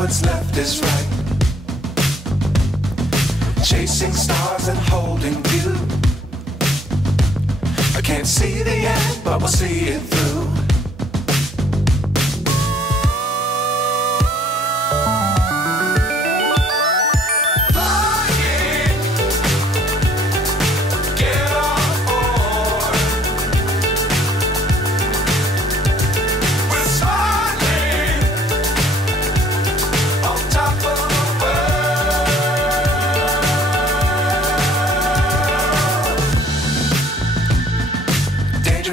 what's left is right. Chasing stars and holding you. I can't see the end, but we'll see it through.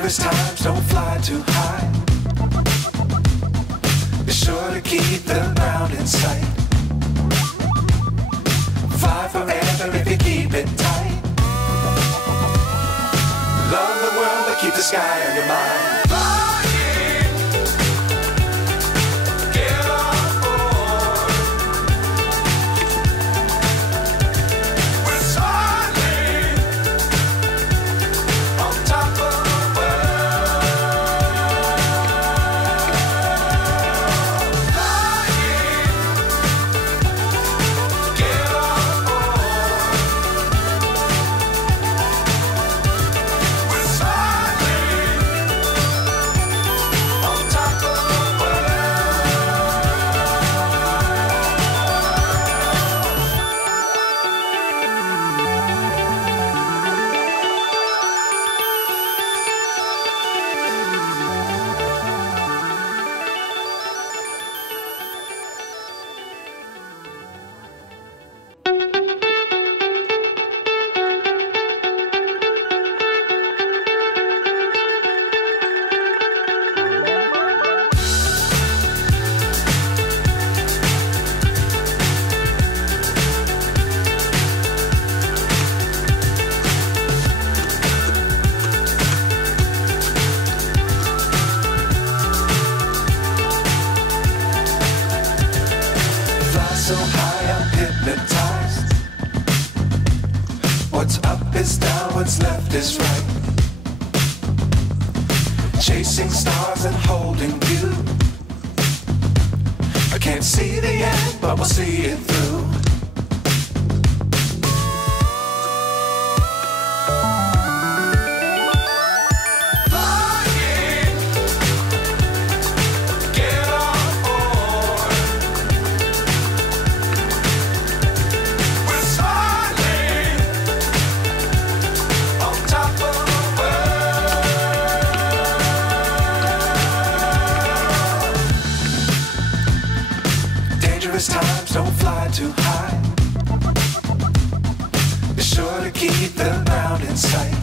Times don't fly too high. Be sure to keep the ground in sight. Fly forever if you keep it tight. Love the world but keep the sky on your mind. So high I'm hypnotized. What's up is down, what's left is right. Chasing stars and holding you. I can't see the end, but we'll see it through. Times don't fly too high. Be sure to keep the ground in sight.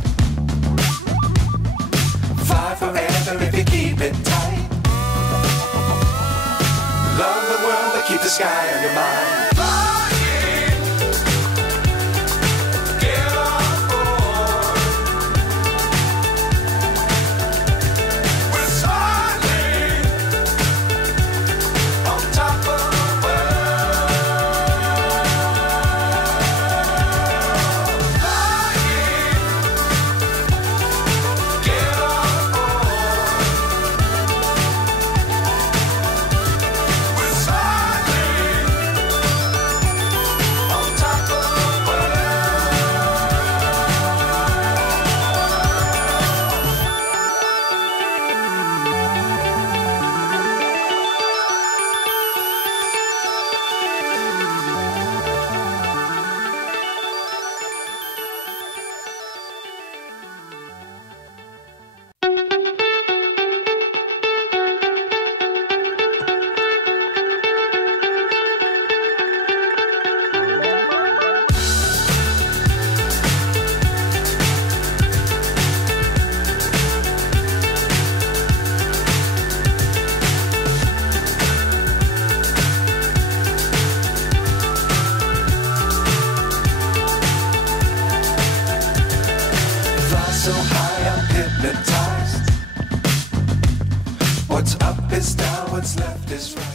Fly forever if you keep it tight. Love the world but keep the sky on your mind. So high I'm hypnotized. What's up is down, what's left is right.